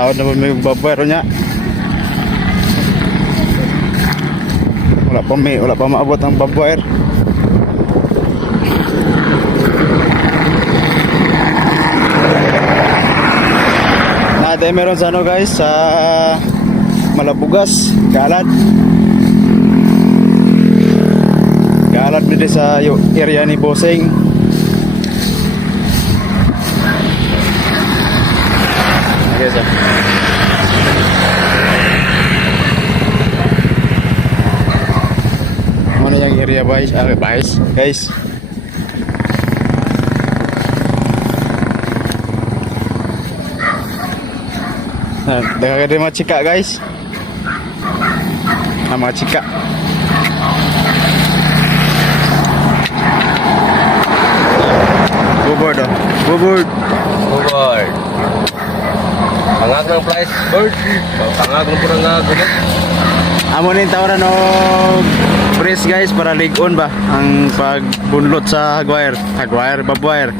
tawad na ba may babaero niya. Wala pa maabot ang babaer. Natin meron sa ano guys, sa Malabugas, Galad dito sa area ni Bossing. Okay, sir. Mana yang area guys? Guys. Nah, dah ada mga chika guys. Mga chika. Bubord oh. Bubord. Pangag ng price bird. Pangag ng purangag ulit. Amo ni tawaran og press guys para ligon ba ang pagbunlot sa hagwire, babwire.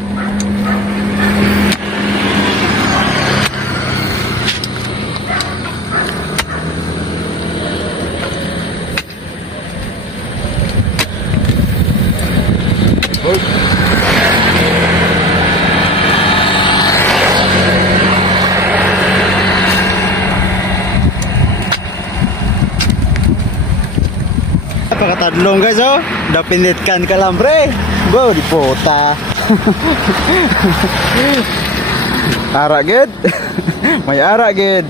Pakatadlong guys oh. Dapinitkan kalambre. Go di pota. Ara gid. May ara gid.